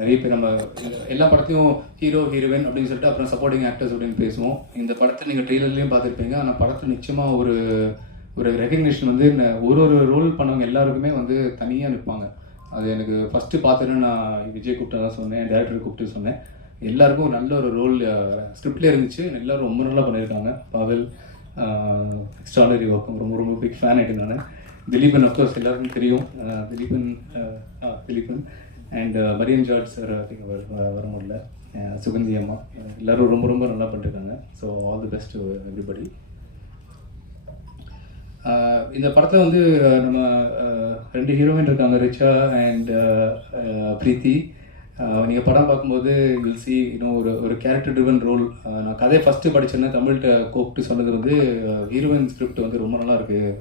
நிறைய பேர் நம்ம எல்லா படத்தையும் ஹீரோ ஹீரோயின் அப்படின்னு சொல்லிட்டு அப்புறம் சப்போர்ட்டிங் ஆக்டர்ஸ் அப்படின்னு பேசுவோம். இந்த படத்தை நீங்கள் ட்ரெய்லர்லேயும் பார்த்துருப்பீங்க. ஆனால் படத்தை நிச்சயமாக ஒரு ஒரு ரெகக்னிஷன் வந்து ஒரு ஒரு ரோல் பண்ணவங்க எல்லாருக்குமே வந்து தனியாக நிற்பாங்க அது எனக்கு ஃபஸ்ட்டு பார்த்துட்டு நான் விஜய் கூப்பிட்டு தான் சொன்னேன் டேரக்டர் கூப்பிட்டு சொன்னேன். எல்லாருக்கும் ஒரு நல்ல ஒரு ரோல் ஸ்கிரிப்ட்லேயே இருந்துச்சு. எல்லாரும் ரொம்ப நல்லா பண்ணியிருக்காங்க. பாவல் எக்ஸ்ட்ராடனரி ஒர்க்கும் ரொம்ப ரொம்ப பிக் ஃபேன் ஆகிட்டேன் நான். திலீபன் அஃப்கோர்ஸ் எல்லாருக்கும் தெரியும். Dileepan Dileepan. And Mariyan George sir think வர வர முடியல சுகந்தி அம்மா. எல்லோரும் எல்லாரும் ரொம்ப ரொம்ப நல்லா பண்ணிருக்காங்க. So all the best everybody இந்த படத்தில் வந்து uh, நம்ம uh, ரெண்டு ஹீரோயின் இருக்காங்க ரிச்சா அண்ட் பிரீத்தி நீங்கள் படம் பார்க்கும்போது வில் சி இன்னும் ஒரு ஒரு கேரக்டர் ட்ரிவன் ரோல் நான் கதையை ஃபஸ்ட்டு படித்தேன்னா தமிழ்கிட்ட கூப்பிட்டு சொன்னது வந்து uh, ஹீரோயின் ஸ்கிரிப்ட் வந்து ரொம்ப நல்லா இருக்குது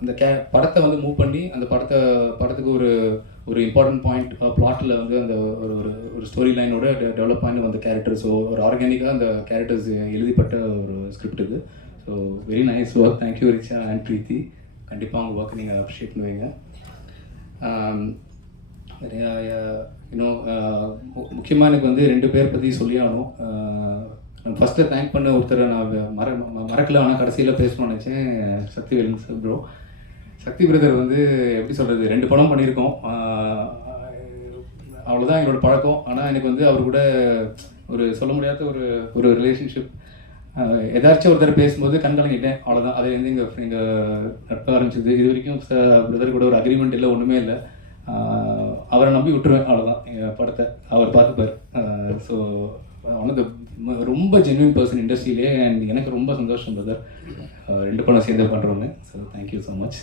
அந்த கே படத்தை வந்து மூவ் பண்ணி அந்த படத்தை படத்துக்கு ஒரு ஒரு இம்பார்ட்டன்ட் பாயிண்ட் பிளாட்டில் வந்து அந்த ஒரு ஒரு ஒரு ஸ்டோரி லைனோட டெவலப் பண்ணி வந்த கேரக்டர்ஸோ ஒரு ஆர்கானிக்காக அந்த கேரக்டர்ஸ் எழுதிப்பட்ட ஒரு ஸ்கிரிப்ட் இது. So very nice work thank you Richa and Preethi கண்டிப்பாக உங்கள் ஒர்க் நீங்கள் அப்ரிஷியேட் பண்ணுவீங்க. நிறையா இன்னும் முக்கியமாக எனக்கு வந்து ரெண்டு பேர் பற்றி சொல்லி ஆகணும் ஃபஸ்ட்டு தேங்க் பண்ண ஒருத்தரை நான் மற மறக்கல. ஆனால் கடைசியில் பேசணும்னு நினச்சேன். Sakthivelan sir bro Sakthi brother வந்து எப்படி சொல்கிறது ரெண்டு படம் பண்ணியிருக்கோம். அவ்வளோதான் எங்களோட பழக்கம். ஆனால் எனக்கு வந்து அவர் கூட ஒரு சொல்ல முடியாத ஒரு ஒரு ரிலேஷன்ஷிப் ஏதாச்சும் ஒருத்தர் பேசும்போது கண் கலங்கிட்டேன். அவ்வளோதான் அது வந்து எங்கள் எங்கள் நட்பு ஆரம்பிச்சது. இது வரைக்கும் பிரதர் கூட ஒரு அக்ரிமெண்ட் இல்லை ஒன்றுமே இல்லை. அவரை நம்பி விட்டுருவேன். அவ்வளோதான் எங்கள் படத்தை அவர் பார்த்துப்பார். ஸோ அவனுக்கு ரொம்ப ஜென்வின் பர்சன் இண்டஸ்ட்ரியிலே அண்ட் எனக்கு ரொம்ப சந்தோஷம் பிரதர் uh, ரெண்டு படம் சேர்ந்து பண்ணுறோன்னு ஸோ தேங்க்யூ ஸோ மச்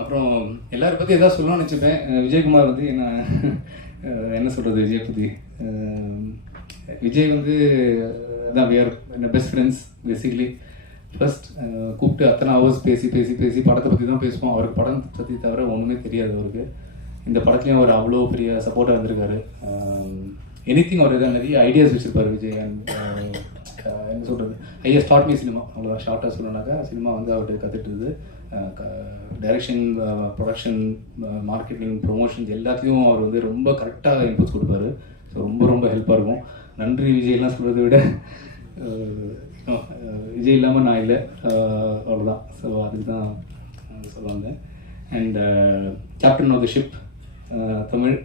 அப்புறம் எல்லாரும் பற்றி எதாவது சொல்லணும்னு நினச்சிப்பேன். Uh, விஜயகுமார் வந்து என்ன uh, என்ன சொல்கிறது விஜய் பற்றி விஜய் வந்து அதான் we are best friends basically first கூப்பிட்டு அத்தனை ஹவர்ஸ் பேசி பேசி பேசி படத்தை பற்றி தான் பேசுவோம். அவருக்கு படம் பற்றி தவிர ஒன்றுமே தெரியாது அவருக்கு. இந்த படத்துலையும் அவர் அவ்வளோ பெரிய சப்போர்ட்டாக இருந்திருக்காரு. Um, எனி திங் அவர் இதாக நிறைய ஐடியாஸ் வச்சுருப்பார் விஜய் அண்ட் uh, என்ன சொல்கிறது ஐயா ஸ்டார்ட் மீ சினிமா அவ்வளோதான் ஷார்ட்டாக சொல்லணுனாக்கா சினிமா வந்து அவர்கிட்ட கற்றுட்டுருது டைரக்ஷன் ப்ரொடக்ஷன் மார்க்கெட்டிங் ப்ரொமோஷன்ஸ் எல்லாத்தையும் அவர் வந்து ரொம்ப கரெக்டாக இன்புட்ஸ் கொடுப்பாரு. ஸோ ரொம்ப ரொம்ப ஹெல்ப்பாக இருக்கும். நன்றி விஜய்லாம் சொல்கிறத விட விஜய் இல்லாமல் நான் இல்லை. அவ்வளோதான் ஸோ அதுக்கு தான் சொல்லுவாங்க and captain of the ship Tamil.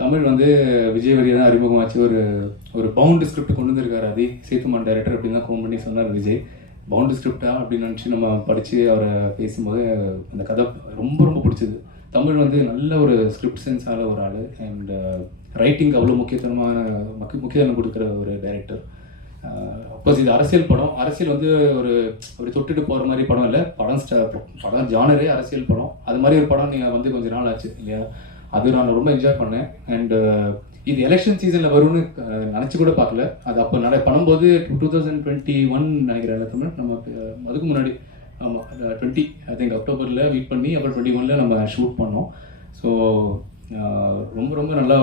Tamil வந்து விஜய் வரியை தான் அறிமுகமாச்சு ஒரு ஒரு பவுண்ட் ஸ்கிரிப்ட் கொண்டு வந்திருக்காரு அதி சேத்துமான் டைரக்டர் அப்படின்னு தான் ஃபோன் பண்ணி சொன்னார் விஜய். பவுண்ட் ஸ்கிரிப்டா அப்படின்னு நினச்சி நம்ம படித்து அவரை பேசும்போது அந்த கதை ரொம்ப ரொம்ப பிடிச்சது. தமிழ் வந்து நல்ல ஒரு ஸ்கிரிப்ட் சென்ஸான ஒரு ஆள். அண்ட் ரைட்டிங் அவ்வளோ முக்கியத்துவமான முக்கிய முக்கியத்துவம் கொடுக்குற ஒரு டைரக்டர் அப்கோர்ஸ் இது அரசியல் படம். அரசியல் வந்து ஒரு அப்படி தொட்டுட்டு போகிற மாதிரி படம் இல்லை. படம் ஸ்ட படம் ஜானரே அரசியல் படம். அது மாதிரி ஒரு படம் நீங்கள் வந்து கொஞ்ச நாள் ஆச்சு இல்லையா? அது நான் ரொம்ப என்ஜாய் பண்ணேன். அண்ட் uh, இது எலெக்ஷன் சீசனில் வரும்னு நினச்சி நினைச்சு கூட பார்க்கல. அது அப்போ நட பண்ணும்போது டூ தௌசண்ட் டுவெண்ட்டி ஒன் நினைக்கிறேன் தமிழ் நம்ம uh, அதுக்கு முன்னாடி ஆமாம் டுவெண்ட்டி ஐ திங்க் அக்டோபரில் வெயிட் பண்ணி அப்புறம் டுவெண்ட்டி ஒனில் நம்ம ஷூட் பண்ணோம். ஸோ ரொம்ப ரொம்ப நல்லா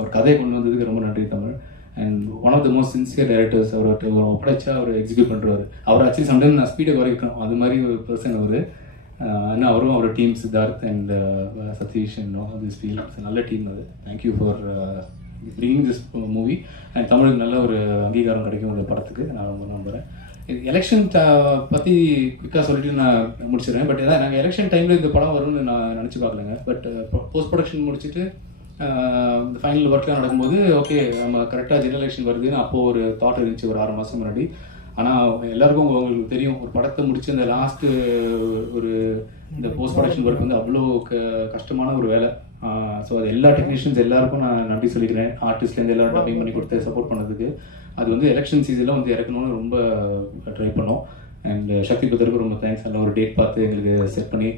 ஒரு கதையை கொண்டு வந்ததுக்கு ரொம்ப நன்றி Tamil. And one of the most sincere directors அவர்கிட்ட ஒப்படைச்சா அவர் எக்ஸிக்யூட் பண்ணுறாரு அவர் ஆக்சுவலி சம்டைம் நான் ஸ்பீடை குறைக்கணும். அது மாதிரி ஒரு பர்சன் அவர். Uh, ஆனால் அவரும் அவரோட team Siddharth and Satish and this feel நல்ல டீம் அது. Thank you for bringing this movie and தமிழுக்கு நல்ல ஒரு அங்கீகாரம் கிடைக்கும் இந்த படத்துக்கு. நான் ரொம்ப நம்புகிறேன் எலெக்ஷன் பற்றி குயிக்காக சொல்லிட்டு நான் முடிச்சிடுறேன். பட் ஏதாவது நாங்கள் எலெக்ஷன் டைமில் இந்த படம் வரும்னு நான் நினச்சி பார்க்கலங்க. பட் போஸ்ட் uh, ப்ரொடக்ஷன் முடிச்சுட்டு uh, இந்த ஃபைனல் ஒர்க்லாம் நடக்கும்போது ஓகே நம்ம கரெக்டாக ஜெனரல் எலெக்ஷன் வருதுன்னு அப்போது ஒரு தாட் இருந்துச்சு ஒரு ஆறு மாதம் முன்னாடி. ஆனால் எல்லாருக்கும் உங்களுக்கு தெரியும் ஒரு படத்தை முடிச்சு அந்த லாஸ்ட்டு ஒரு இந்த போஸ்ட் ப்ரொடக்ஷன் ஒர்க் வந்து அவ்வளோ க கஷ்டமான ஒரு வேலை. ஸோ அது எல்லா டெக்னீஷியன்ஸ் எல்லாருக்கும் நான் நன்றி சொல்லிக்கிறேன். ஆர்டிஸ்ட்லேருந்து எல்லாரும் டப்பிங் பண்ணி கொடுத்து சப்போர்ட் பண்ணதுக்கு. அது வந்து எலெக்ஷன் சீசனில் வந்து இறக்கணும்னு ரொம்ப ட்ரை பண்ணோம். அண்ட் சக்தி பத்திரக்கு ரொம்ப தேங்க்ஸ் நல்ல ஒரு டேட் பார்த்து எங்களுக்கு செட் பண்ணி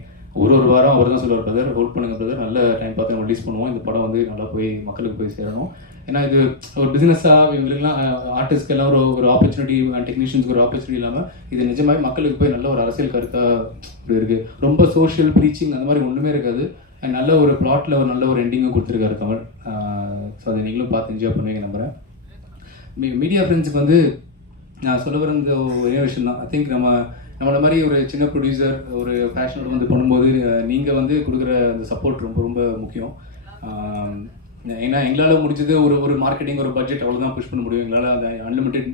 ஒரு ஒரு வாரம் அவர் தான் சொல்லுவார் பிரதர் ஹோல்ட் பண்ணுங்க பிரதர் நல்ல டைம் பார்த்து நம்ம ரிலீஸ் பண்ணுவோம். இந்த படம் வந்து நல்லா போய் மக்களுக்கு போய் சேரணும். ஏன்னா இது ஒரு பிஸ்னஸாக இவங்களுக்குலாம் ஆர்டிஸ்ட்க்கு எல்லாம் ஒரு ஒரு ஆப்பர்ச்சுனிட்டி டெக்னீஷியன்ஸ்க்கு ஒரு ஆப்பர்ச்சுனிட்டி இல்லாமல் இது நிஜமாவே மக்களுக்கு போய் நல்ல ஒரு அரசியல் கருத்தாக இப்படி இருக்குது ரொம்ப சோஷியல் ப்ரீச்சிங் அந்த மாதிரி ஒன்றுமே இருக்காது. நல்ல ஒரு பிளாட்டில் ஒரு நல்ல ஒரு எண்டிங்கும் கொடுத்துருக்காரு தமிழ். ஸோ அதை நீங்களும் பார்த்து என்ஜாய் பண்ணுவீங்க நம்புகிறேன் மீடியா ஃப்ரெண்ட்ஸுக்கு வந்து நான் சொல்ல வர ஒரே விஷயம் தான் ஐ திங்க் நம்ம நம்மளை மாதிரி ஒரு சின்ன ப்ரொடியூசர் ஒரு பேஷனோட வந்து பண்ணும்போது நீங்கள் வந்து கொடுக்குற அந்த சப்போர்ட் ரொம்ப ரொம்ப முக்கியம். ஏன்னா எங்களால் முடிஞ்சது ஒரு ஒரு மார்க்கெட்டிங் ஒரு பட்ஜெட் அவ்வளோதான் புஷ் பண்ண முடியும். எங்களால் அந்த அன்லிமிட்டெட்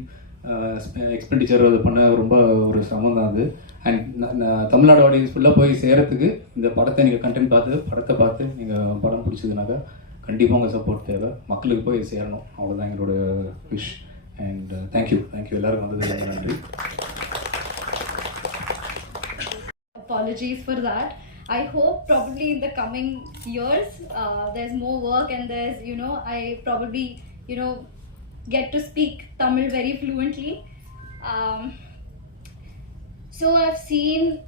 எக்ஸ்பெண்டிச்சர் அது பண்ண ரொம்ப ஒரு சிரமம் தான் அது. அண்ட் தமிழ்நாடு ஆடியன்ஸ் ஃபுல்லாக போய் சேரத்துக்கு இந்த படத்தை நீங்கள் கண்டென்ட் பார்த்து படத்தை பார்த்து நீங்கள் படம் பிடிச்சதுனாக்கா கண்டிப்பாக உங்கள் சப்போர்ட் தேவை. மக்களுக்கு போய் சேரணும். அவ்வளோதான் எங்களோட விஷ் அண்ட் தேங்க்யூ தேங்க்யூ எல்லாருக்கும் வந்தது நன்றி. Apologies for that. I hope probably in the coming years uh, there's more work and there's you know i probably you know get to speak tamil very fluently. Um, so i've seen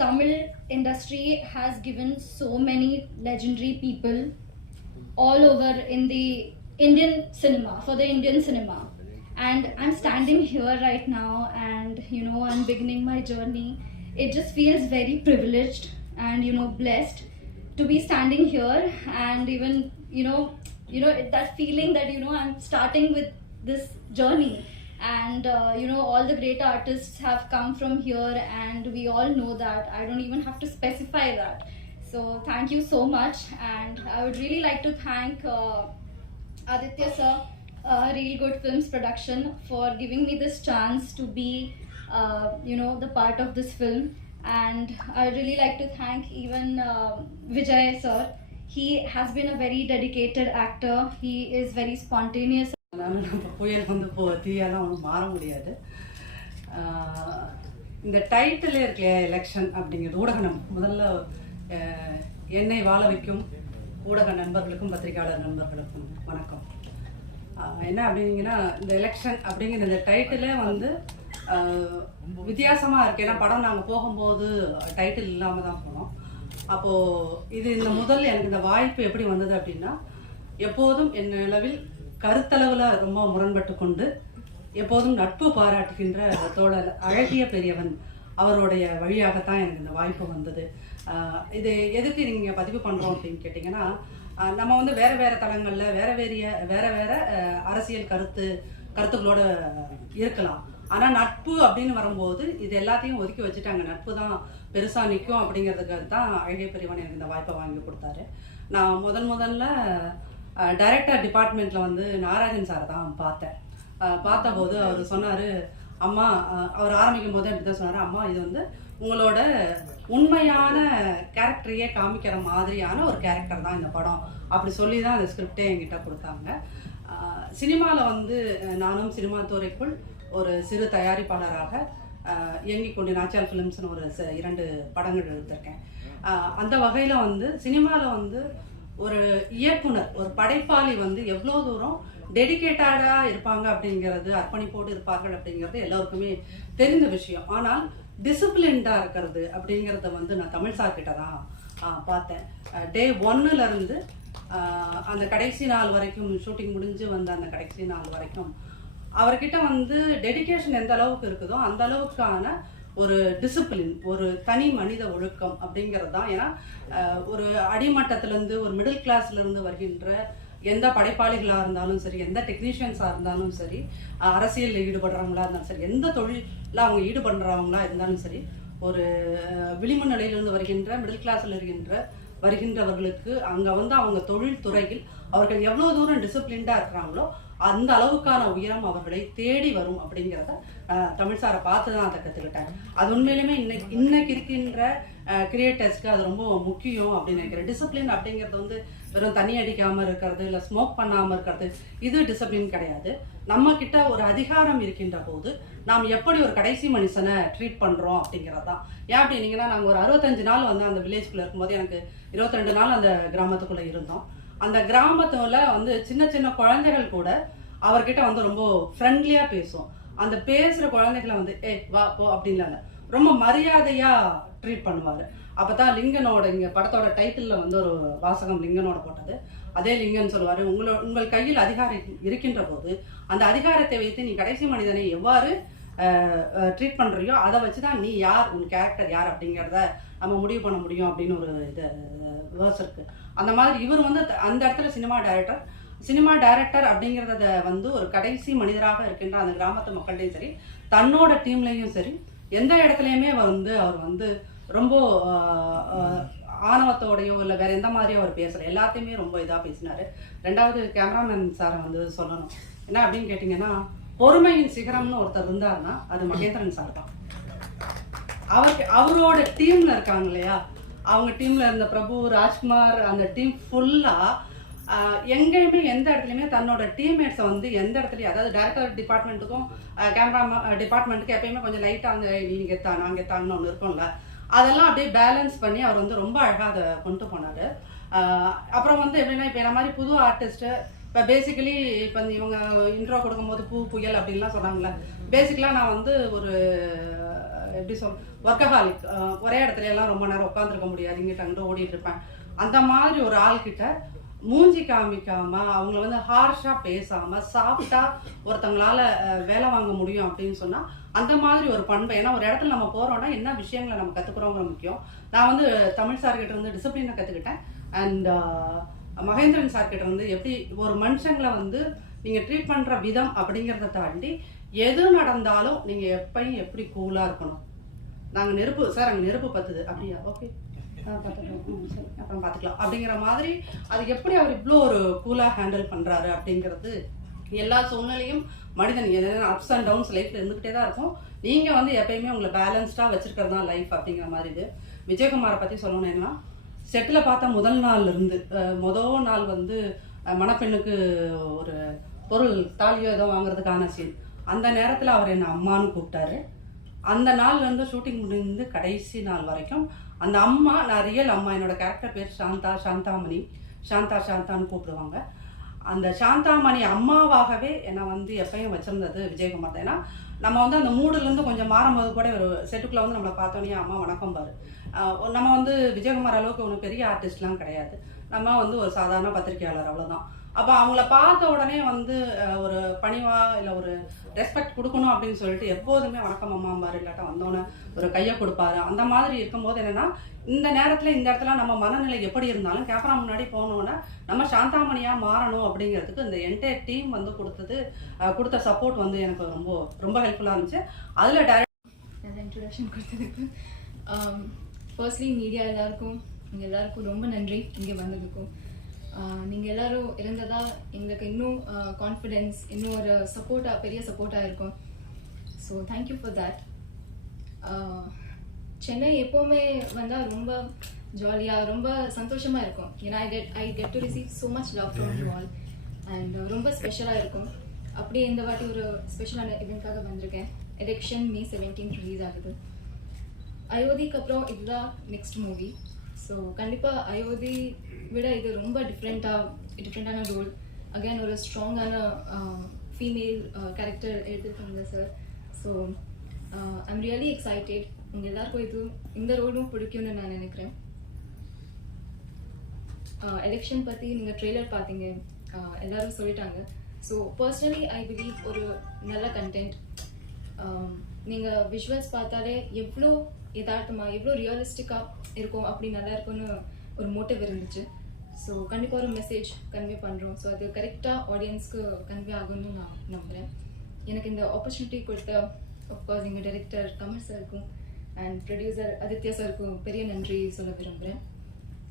tamil industry has given so many legendary people all over in the indian cinema for the indian cinema. And i'm standing here right now and you know i'm beginning my journey it just feels very privileged and you know blessed to be standing here and even you know you know it- that feeling that you know i'm starting with this journey. And uh, you know all the great artists have come from here and we all know that. I don't even have to specify that. So thank you so much. And i would really like to thank uh, Aditya sir, uh, Real Good Films Production, for giving me this chance to be, Uh, you know, the part of this film. And I really like to thank even uh, Vijay sir. He has been a very dedicated actor. He is very spontaneous. நம்ம புயல் வந்து போ தீயெல்லாம் ஒன்றும் மாற முடியாது இந்த டைட்டிலே இருக்கு election அப்படிங்கிறது ஊடக நம் முதல்ல என்னை வாழ வைக்கும் ஊடக நண்பர்களுக்கும் பத்திரிகையாளர் நண்பர்களுக்கும் வணக்கம் என்ன அப்படிங்கன்னா இந்த எலெக்ஷன் அப்படிங்கிற இந்த டைட்டிலே வந்து வித்தியாசமாக வித்தியாசமா இருக்கு. ஏன்னா படம் நாங்கள் போகும்போது டைட்டில் இல்லாமல் தான் போனோம். அப்போது இது இந்த முதல் எனக்கு இந்த வாய்ப்பு எப்படி வந்தது அப்படின்னா எப்போதும் என் அளவில் கருத்தளவில் ரொம்ப முரண்பட்டு கொண்டு எப்போதும் நட்பு பாராட்டுகின்ற தோழர் அழகிய பெரியவன் அவருடைய வழியாகத்தான் எனக்கு இந்த வாய்ப்பு வந்தது. இது எதுக்கு நீங்கள் பதிவு பண்ணுறோம் அப்படின்னு கேட்டிங்கன்னா நம்ம வந்து வேறு வேறு தளங்களில் வேறு வேறிய வேறு வேறு அரசியல் கருத்து கருத்துக்களோட இருக்கலாம். ஆனால் நட்பு அப்படின்னு வரும்போது இது எல்லாத்தையும் ஒதுக்கி வச்சுட்டாங்க. நட்பு தான் பெருசாக நிற்கும் அப்படிங்கிறதுக்காக தான் அழகிய பெரியவன் எனக்கு இந்த வாய்ப்பை வாங்கி கொடுத்தாரு. நான் முதல் முதல்ல டைரக்டர் டிபார்ட்மெண்ட்டில் வந்து நாராயணன் சாரை தான் பார்த்தேன். பார்த்தபோது அவர் சொன்னார் அம்மா அவர் ஆரம்பிக்கும் போதே அப்படி தான் சொன்னார். அம்மா இது வந்து உங்களோட உண்மையான கேரக்டரையே காமிக்கிற மாதிரியான ஒரு கேரக்டர் தான் இந்த படம். அப்படி சொல்லி தான் அந்த ஸ்கிரிப்டே என்கிட்ட கொடுத்தாங்க. சினிமாவில் வந்து நானும் சினிமா துறைக்குள் ஒரு சிறு தயாரிப்பாளராக இயங்கிக் கொண்டு நாச்சியால் ஃபிலிம்ஸ்னு ஒரு ச- இரண்டு படங்கள் எடுத்திருக்கேன். அந்த வகையில் வந்து சினிமாவில் வந்து ஒரு இயக்குனர் ஒரு படைப்பாளி வந்து எவ்வளோ தூரம் டெடிகேட்டடாக இருப்பாங்க அப்படிங்கிறது அர்ப்பணிப்போடு இருப்பார்கள் அப்படிங்கிறது எல்லோருக்குமே தெரிந்த விஷயம். ஆனால் டிசிப்ளின்டாக இருக்கிறது அப்படிங்கிறத வந்து நான் தமிழ் சார்கிட்ட தான் பார்த்தேன். டே ஒன்னுலேருந்து அந்த கடைசி நாள் வரைக்கும் ஷூட்டிங் முடிஞ்சு வந்த அந்த கடைசி நாள் வரைக்கும் அவர்கிட்ட வந்து டெடிகேஷன் எந்த அளவுக்கு இருக்குதோ அந்த அளவுக்கான ஒரு டிசிப்ளின் ஒரு தனி மனித ஒழுக்கம் அப்படிங்கிறது தான். ஏன்னா ஒரு அடிமட்டத்திலேருந்து ஒரு மிடில் கிளாஸ்லேருந்து வருகின்ற எந்த படைப்பாளிகளாக இருந்தாலும் சரி எந்த டெக்னீஷியன்ஸாக இருந்தாலும் சரி அரசியலில் ஈடுபடுறவங்களா இருந்தாலும் சரி எந்த தொழிலில் அவங்க ஈடுபடுறவங்களா இருந்தாலும் சரி ஒரு விளிம்பு நிலையிலிருந்து வருகின்ற மிடில் கிளாஸில் இருக்கின்ற வருகின்றவர்களுக்கு அங்கே வந்து அவங்க தொழில் துறையில் அவர்கள் எவ்வளோ தூரம் டிசிப்ளின்டாக இருக்கிறாங்களோ அந்த அளவுக்கான உயரம் அவர்களை தேடி வரும் அப்படிங்கிறத தமிழ் சாரை பார்த்து தான் அதை கற்றுக்கிட்டேன் அது உண்மையிலுமே இன்னைக்கு இன்னைக்கு இருக்கின்ற கிரியேட்டர்ஸ்க்கு அது ரொம்ப முக்கியம் அப்படின்னு நினைக்கிறேன். டிசிப்ளின் அப்படிங்கிறது வந்து வெறும் தண்ணி அடிக்காமல் இருக்கிறது இல்லை ஸ்மோக் பண்ணாமல் இருக்கிறது இது டிசிப்ளின் கிடையாது. நம்ம கிட்ட ஒரு அதிகாரம் இருக்கின்ற போது நாம் எப்படி ஒரு கடைசி மனுஷனை ட்ரீட் பண்ணுறோம் அப்படிங்கிறது தான். ஏன் அப்படின்னீங்கன்னா நாங்கள் ஒரு அறுபத்தஞ்சு நாள் வந்து அந்த வில்லேஜ்குள்ளே இருக்கும்போது எனக்கு இருபத்தி ரெண்டு நாள் அந்த கிராமத்துக்குள்ளே இருந்தோம். அந்த கிராமத்துல வந்து சின்ன சின்ன குழந்தைகள் கூட அவர்கிட்ட வந்து ரொம்ப ஃப்ரெண்ட்லியா பேசும். அந்த பேசுற குழந்தைகளை வந்து ஏ வா போ அப்படின்லாம் ரொம்ப மரியாதையா ட்ரீட் பண்ணுவாரு. அப்பதான் லிங்கனோட இங்க படத்தோட டைட்டில்ல வந்து ஒரு வாசகம் லிங்கனோட போட்டது. அதே லிங்கன் சொல்லுவாரு உங்களோட உங்கள் கையில் அதிகாரம் இருக்கின்ற போது அந்த அதிகாரத்தை வைத்து நீ கடைசி மனிதனை எவ்வாறு ட்ரீட் பண்றியோ அதை வச்சு தான் நீ யார் உன் கேரக்டர் யார் அப்படிங்கிறத நம்ம முடிவு பண்ண முடியும் அப்படின்னு ஒரு இது வேர்ஸ் இருக்கு. அந்த மாதிரி இவர் வந்து த- அந்த இடத்துல சினிமா டைரக்டர். சினிமா டைரக்டர் அப்படிங்கிறத வந்து ஒரு கடைசி மனிதராக இருக்கின்ற அந்த கிராமத்து மக்கள்டையும் சரி தன்னோட டீம்லையும் சரி எந்த இடத்துலையுமே வந்து அவர் வந்து ரொம்ப ஆணவத்தோடையோ இல்லை வேற எந்த மாதிரியோ அவர் பேசலை. எல்லாத்தையுமே ரொம்ப இதாக பேசினாரு. ரெண்டாவது கேமராமேன் சாரை வந்து சொல்லணும். என்ன அப்படின்னு கேட்டிங்கன்னா பொறுமையின் சிகரம்னு ஒருத்தர் இருந்தாருன்னா அது மகேந்திரன் சார் தான். அவருக்கு அவரோட டீம்ல இருக்காங்க இல்லையா அவங்க டீம்ல இருந்த பிரபு ராஜ்குமார் அந்த டீம் ஃபுல்லா எங்கேயுமே எந்த இடத்துலையுமே தன்னோட டீம்மேட்ஸை வந்து எந்த இடத்துலையும் அதாவது டேரக்டர் டிபார்ட்மெண்ட்டுக்கும் கேமரா டிபார்ட்மெண்ட்டுக்கு எப்பயுமே கொஞ்சம் லைட்டாக அந்த நீங்கள் எத்தா நாங்கள் எத்தாங்கன்னு ஒன்று இருக்கும்ல. அதெல்லாம் அப்படியே பேலன்ஸ் பண்ணி அவர் வந்து ரொம்ப அழகாக அதை கொண்டு போனார். அப்புறம் வந்து எப்படின்னா இப்போ என்ன மாதிரி புது ஆர்டிஸ்ட்டு இப்போ பேசிக்கலி இப்போ இந்த இவங்க இன்ட்ரோ கொடுக்கும்போது பூ புயல் அப்படின்லாம் சொன்னாங்களே பேசிக்கலாக நான் வந்து ஒரு எப்படி சொல் ஒர்க்கஹாலிக் ஒரே இடத்துல எல்லாம் ரொம்ப நேரம் உட்காந்துருக்க முடியாது. இங்கிட்ட அங்கிட்ட ஓடிட்டு இருப்பேன். அந்த மாதிரி ஒரு ஆள்கிட்ட மூஞ்சி காமிக்காம அவங்கள வந்து ஹார்ஷா பேசாம சாஃப்டா ஒருத்தவங்களால வேலை வாங்க முடியும் அப்படின்னு சொன்னா அந்த மாதிரி ஒரு பண்பை ஏன்னா ஒரு இடத்துல நம்ம போறோம்னா என்ன விஷயங்களை நம்ம கத்துக்கிறோங்கிற முக்கியம். நான் வந்து தமிழ் சார்கிட்ட இருந்து டிசிப்ளினை கத்துக்கிட்டேன். அண்ட் மகேந்திரன் சார்கிட்ட இருந்து எப்படி ஒரு மனுஷங்களை வந்து நீங்க ட்ரீட் பண்ற விதம் அப்படிங்கிறத தாண்டி எது நடந்தாலும் நீங்க எப்பயும் எப்படி கூலா இருக்கணும். நாங்க நெருப்பு சார் அங்க நெருப்பு பத்துது. அப்படியா? ஓகே அப்புறம் பார்த்துக்கலாம் அப்படிங்கிற மாதிரி அது எப்படி அவர் இவ்வளோ ஒரு கூலாக ஹேண்டில் பண்ணுறாரு அப்படிங்கிறது எல்லா சூழ்நிலையும் மனிதன் எதனா அப்ஸ் அண்ட் டவுன்ஸ் லைஃப்பில் இருந்துக்கிட்டே தான் இருக்கும். நீங்கள் வந்து எப்பயுமே உங்களை பேலன்ஸ்டாக வச்சுருக்கிறது தான் லைஃப் அப்படிங்கிற மாதிரி இது. விஜயகுமாரை பற்றி சொல்லணும்னா செட்டில் பார்த்த முதல் நாள்லேருந்து இருந்து நாள் வந்து மணப்பெண்ணுக்கு ஒரு பொருள் தாலியோ ஏதோ வாங்குறதுக்கான சீன் அந்த நேரத்தில் அவர் என்னை அம்மான்னு கூப்பிட்டாரு. அந்த நாள்லேருந்து ஷூட்டிங் முடிந்து கடைசி நாள் வரைக்கும் அந்த அம்மா நான் ரியல் அம்மா என்னோட கேரக்டர் பேர் சாந்தா சாந்தாமணி சாந்தா சாந்தான்னு கூப்பிடுவாங்க. அந்த சாந்தாமணி அம்மாவாகவே என்னை வந்து எப்பயும் வச்சிருந்தது விஜயகுமார் தான். ஏன்னா நம்ம வந்து அந்த மூடுலேருந்து கொஞ்சம் மாறும்போது கூட ஒரு செட்டுக்குள்ளே வந்து நம்மளை பார்த்தோன்னே அம்மா வணக்கம் பாரு. நம்ம வந்து விஜயகுமார் அளவுக்கு ஒன்றும் பெரிய ஆர்டிஸ்ட்லாம் கிடையாது. நம்ம வந்து ஒரு சாதாரண பத்திரிகையாளர் அவ்வளோதான் அப்போ அவங்கள பார்த்த உடனே வந்து ஒரு பணிவா இல்லை ஒரு ரெஸ்பெக்ட் கொடுக்கணும் அப்படின்னு சொல்லிட்டு எப்போதுமே வணக்கம் அம்மாம்பாரு இல்லாட்டா வந்தோன்னே ஒரு கையை கொடுப்பாரு. அந்த மாதிரி இருக்கும்போது என்னன்னா இந்த நேரத்தில் இந்த இடத்துல நம்ம மனநிலை எப்படி இருந்தாலும் கேமரா முன்னாடி போனோன்னா நம்ம சாந்தாமணியாக மாறணும் அப்படிங்கிறதுக்கு இந்த என்டையர் டீம் வந்து கொடுத்தது கொடுத்த சப்போர்ட் வந்து எனக்கு ரொம்ப ரொம்ப ஹெல்ப்ஃபுல்லாக இருந்துச்சு. அதில் அந்த இன்ட்ரடக்ஷன் கொடுத்ததுக்கு um, ஃபர்ஸ்ட்லி மீடியா எல்லாருக்கும் இங்கே எல்லாருக்கும் ரொம்ப நன்றி இங்கே வந்ததுக்கும். நீங்கள் எல்லாரும் இருந்ததா எங்களுக்கு இன்னும் கான்ஃபிடென்ஸ் இன்னும் ஒரு சப்போர்ட்டாக பெரிய சப்போர்ட்டாக இருக்கும். So thank you for that Chennai எப்போவுமே வந்தால் ரொம்ப ஜாலியாக ரொம்ப சந்தோஷமாக இருக்கும். ஏன்னா I get I get to receive so much love from you all and ரொம்ப ஸ்பெஷலாக இருக்கும். அப்படியே இந்த வாட்டி ஒரு ஸ்பெஷலான இவெண்ட்காக வந்திருக்கேன். எலெக்ஷன் மே செவன்டீன் ரிலீஸ் ஆகுது. அயோத்திக்கு அப்புறம் இதுதான் நெக்ஸ்ட் மூவி ஸோ கண்டிப்பாக அயோத்தி விட இது ரொம்ப டிஃப்ரெண்ட்டாக டிஃப்ரெண்ட்டான ரோல் அகைன் ஒரு ஸ்ட்ராங்கான ஃபீமேல் கேரக்டர் எடுத்துருக்காங்க sir so I'm really excited உங்கள் எல்லாருக்கும் இது இந்த ரோலும் பிடிக்கும்னு நான் நினைக்கிறேன். எலெக்ஷன் பற்றி நீங்கள் ட்ரெய்லர் பார்த்தீங்க. எல்லோரும் எல்லாரும் சொல்லிட்டாங்க. ஸோ பர்சனலி ஐ பிலீவ் ஒரு நல்ல கண்டென்ட் நீங்கள் விஷுவல்ஸ் பார்த்தாலே எவ்வளோ யதார்த்தமாக எவ்வளோ ரியலிஸ்டிக்காக இருக்கும் அப்படி நல்லா இருக்கும்னு ஒரு மோட்டிவ் இருந்துச்சு. ஸோ கண்டிப்பாக ஒரு மெசேஜ் கன்வே பண்ணுறோம் ஸோ அது கரெக்டாக ஆடியன்ஸ்க்கு கன்வே ஆகும்னு நான் நம்புகிறேன் எனக்கு இந்த ஆப்பர்ச்சுனிட்டி கொடுத்த அஃப்கோர்ஸ் எங்கள் டைரக்டர் கமல் சாருக்கும் அண்ட் ப்ரொடியூசர் ஆதித்யா சாருக்கும் பெரிய நன்றி சொல்ல விரும்புகிறேன்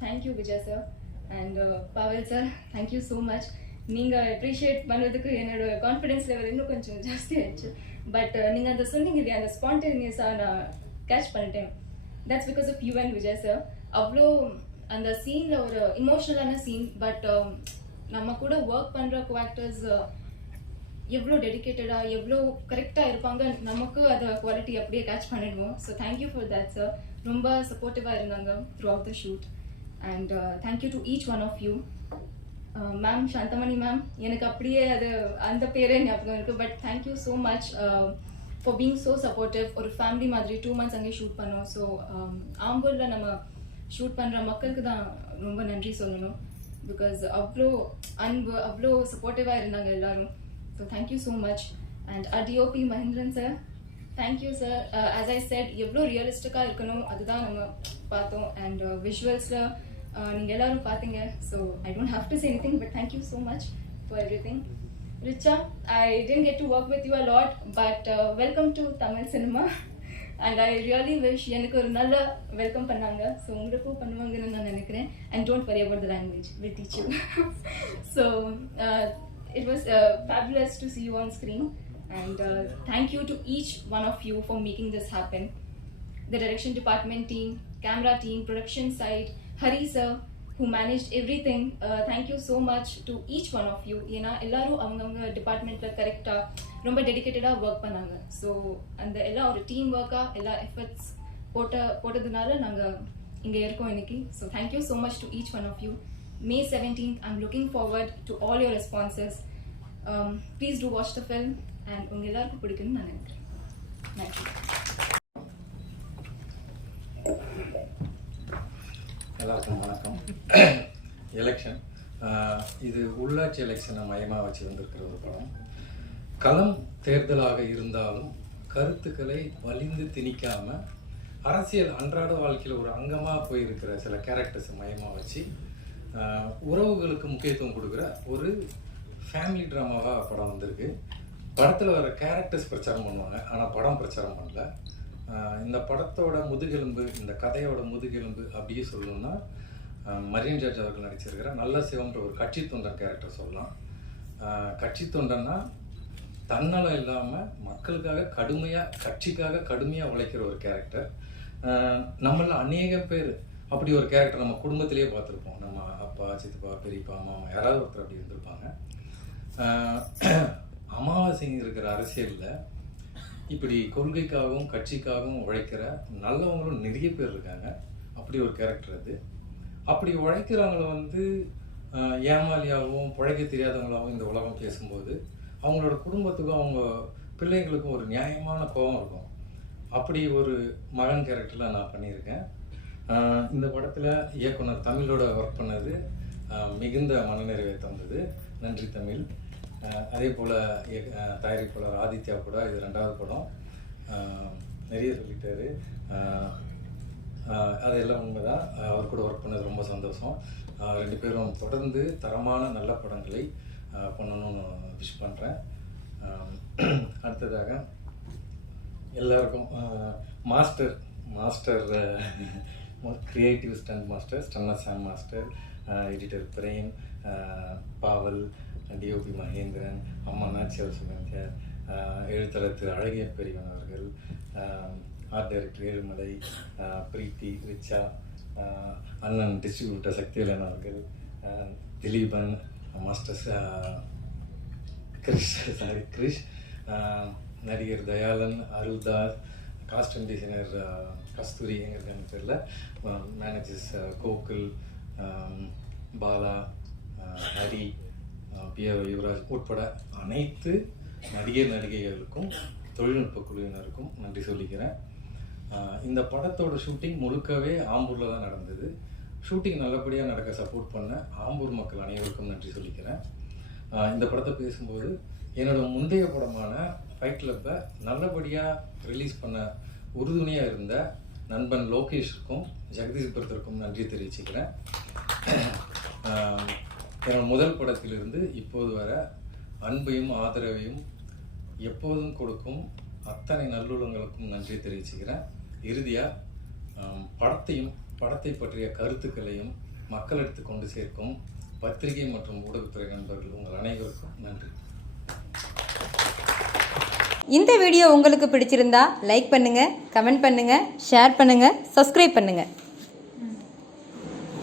thank you Vijay sir and Paval sir thank you so much நீங்கள் அப்ரிஷியேட் பண்ணுறதுக்கு என்னோட கான்ஃபிடென்ஸ் லெவல் இன்னும் கொஞ்சம் ஜாஸ்தி ஆயிடுச்சு. பட் uh, நீங்கள் அந்த சொன்னீங்க இல்லையா அந்த ஸ்பான்டேனியஸாக நான் கேட்ச் பண்ணிட்டேன். That's because of you and Vijay sir அவ்வளோ அந்த சீனில் ஒரு இமோஷனலான சீன் பட் நம்ம கூட ஒர்க் பண்ணுற கோ ஆக்டர்ஸ் எவ்வளோ டெடிக்கேட்டடாக எவ்வளோ கரெக்டாக இருப்பாங்க நமக்கு அதை குவாலிட்டி அப்படியே கேட்ச் பண்ணிடுவோம். So thank you for that sir ரொம்ப சப்போர்ட்டிவாக இருந்தாங்க throughout the shoot and thank you to each one of you ma'am Santhamani ma'am எனக்கு அப்படியே அது அந்த பேரே ஞாபகம் இருக்குது but thank you so much for being so supportive ஒரு ஃபேமிலி மாதிரி டூ மந்த்ஸ் அங்கேயே ஷூட் பண்ணோம். ஸோ um, ஆம்பூரில் நம்ம ஷூட் பண்ணுற மக்களுக்கு தான் ரொம்ப நன்றி சொல்லணும். பிகாஸ் அவ்வளோ அன்பு அவ்வளோ சப்போர்ட்டிவாக இருந்தாங்க எல்லாரும். So thank you so much and DOP Mahendran sir thank you sir as I said எவ்வளோ ரியலிஸ்டிக்காக இருக்கணும் அதுதான் நம்ம பார்த்தோம். அண்ட் விஷுவல்ஸில் நீங்கள் எல்லாரும் பார்த்தீங்க. So I don't have to say anything but thank you so much for everything Richa I didn't get to work with you a lot but welcome to Tamil cinema and I really wish எனக்கு ஒரு நல்ல welcome பண்ணாங்க. So உங்களுக்கும் பண்ணுவாங்கன்னு நான் நினைக்கிறேன். And don't worry about the language will teach you so it was fabulous to see you on screen and thank you to each one of you for making this happen the direction department team, camera team, production side, Hari sir, who managed everything. Uh, thank you so much to each one of you. ஏன்னா எல்லாரும் அவங்கவுங்க டிபார்ட்மெண்ட்டில் கரெக்டாக ரொம்ப டெடிக்கேட்டடாக work பண்ணாங்க. So அந்த எல்லா ஒரு டீம் ஒர்க்காக எல்லா எஃபர்ட்ஸ் போட்ட போட்டதுனால நாங்கள் இங்கே இருக்கோம் இன்னைக்கு. So thank you so much to each one of you May seventeenth I'm looking forward to all your responses please do watch the film and உங்கள் எல்லாருக்கும் பிடிக்குன்னு நான் நினைக்கிறேன். நன்றி எல்லாருக்கும் வணக்கம். எலெக்ஷன் இது உள்ளாட்சி எலெக்ஷனை மையமாக வச்சு வந்திருக்கிற ஒரு படம். களம் தேர்தலாக இருந்தாலும் கருத்துக்களை வலிந்து திணிக்காமல் அரசியல் அன்றாட வாழ்க்கையில் ஒரு அங்கமாக போயிருக்கிற சில கேரக்டர்ஸை மையமாக வச்சு உறவுகளுக்கு முக்கியத்துவம் கொடுக்குற ஒரு ஃபேமிலி ட்ராமாவாக படம் வந்திருக்கு. படத்தில் வர கேரக்டர்ஸ் பிரச்சாரம் பண்ணுவாங்க. ஆனால் படம் பிரச்சாரம் பண்ணல. இந்த படத்தோட முதுகெலும்பு இந்த கதையோட முதுகெலும்பு அப்படியே சொல்லணும்னா மரியன் ஜார்ஜ் அவர்கள் நடிச்சிருக்கிற நல்ல சிவம்ன்ற ஒரு கட்சி தொண்டன் கேரக்டர் சொல்லலாம். கட்சி தொண்டன்னா தன்னலம் இல்லாமல் மக்களுக்காக கடுமையாக கட்சிக்காக கடுமையாக உழைக்கிற ஒரு கேரக்டர் நம்மள அநேக பேர் அப்படி ஒரு கேரக்டர் நம்ம குடும்பத்திலேயே பார்த்துருப்போம். நம்ம அப்பா சித்தப்பா பெரியப்பா மாமா யாராவது ஒருத்தர் அப்படி இருந்திருப்பாங்க. அமாவாசைங்க அமாவாசை இருக்கிற அரசியலில் இப்படி கொள்கைக்காகவும் கட்சிக்காகவும் உழைக்கிற நல்லவங்களும் நிறைய பேர் இருக்காங்க. அப்படி ஒரு கேரக்டர் அது. அப்படி உழைக்கிறவங்கள வந்து ஏமாலியாகவும் பிழைக்க தெரியாதவங்களாகவும் இந்த உலகம் பேசும்போது அவங்களோட குடும்பத்துக்கும் அவங்க பிள்ளைங்களுக்கும் ஒரு நியாயமான கோபம் இருக்கும். அப்படி ஒரு மகன் கேரக்டரில் நான் பண்ணியிருக்கேன். இந்த படத்தில் இயக்குனர் தமிழோட ஒர்க் பண்ணது மிகுந்த மனநிறைவை தந்தது. நன்றி தமிழ். அதே போல் தயாரிப்பாளர் ஆதித்யா கூட இது ரெண்டாவது படம். நிறைய சொல்லிட்டாரு. அதெல்லாம் உண்மைதான். அவர் கூட ஒர்க் பண்ணது ரொம்ப சந்தோஷம். ரெண்டு பேரும் தொடர்ந்து தரமான நல்ல படங்களை பண்ணணும்னு விஷ் பண்ணுறேன் அடுத்ததாக எல்லாருக்கும் master master creative stunt master stunner Sam master editor Prem பாவல் DOP Mahendran அம்மா நாச்சியல் சுகந்தியர் எழுத்தாளர் திரு அழகிய பெரியவன் அவர்கள். ஆர்ட் டைரக்டர் ஏழுமலை பிரீத்தி ரிச்சா அண்ணன் டிஸ்ட்ரிபியூட்டர் சக்திவேலன் அவர்கள். திலீபன் மாஸ்டர் ச- கிரிஷ் சாரி கிரிஷ் நடிகர் தயாளன் அருள்தாஸ் காஸ்டியூம் டிசைனர் கஸ்தூரி எங்க தெரியல மேனேஜர்ஸ் கோகுல் பாலா ஹரி பிஆர் யுவராஜ் உட்பட அனைத்து நடிகர் நடிகைகளுக்கும் தொழில்நுட்ப குழுவினருக்கும் நன்றி சொல்லிக்கிறேன். இந்த படத்தோட ஷூட்டிங் முழுக்கவே ஆம்பூரில் தான் நடந்தது. ஷூட்டிங் நல்லபடியாக நடக்க சப்போர்ட் பண்ண ஆம்பூர் மக்கள் அனைவருக்கும் நன்றி சொல்லிக்கிறேன். இந்த படத்தை பேசும்போது என்னோட முந்தைய படமான ஃபைட் கிளப்பை நல்லபடியாக ரிலீஸ் பண்ண உறுதுணையாக இருந்த நண்பன் லோகேஷுக்கும் ஜெகதீஷ் பரத்திற்கும் நன்றி தெரிவிச்சுக்கிறேன். ஆஹ் முதல் படத்திலிருந்து இப்போது வர அன்பையும் ஆதரவையும் எப்போதும் கொடுக்கும் அத்தனை நல்லுள்ளங்களுக்கும் நன்றி தெரிவிச்சுக்கிறேன். இறுதியாக படத்தையும் படத்தை பற்றிய கருத்துக்களையும் மக்களிடத்து கொண்டு சேர்க்கும் பத்திரிகை மற்றும் ஊடகத்துறை நண்பர்கள் உங்கள் அனைவருக்கும் நன்றி. இந்த வீடியோ உங்களுக்கு பிடிச்சிருந்தா லைக் பண்ணுங்கள் கமெண்ட் பண்ணுங்கள் ஷேர் பண்ணுங்கள் சப்ஸ்கிரைப் பண்ணுங்கள்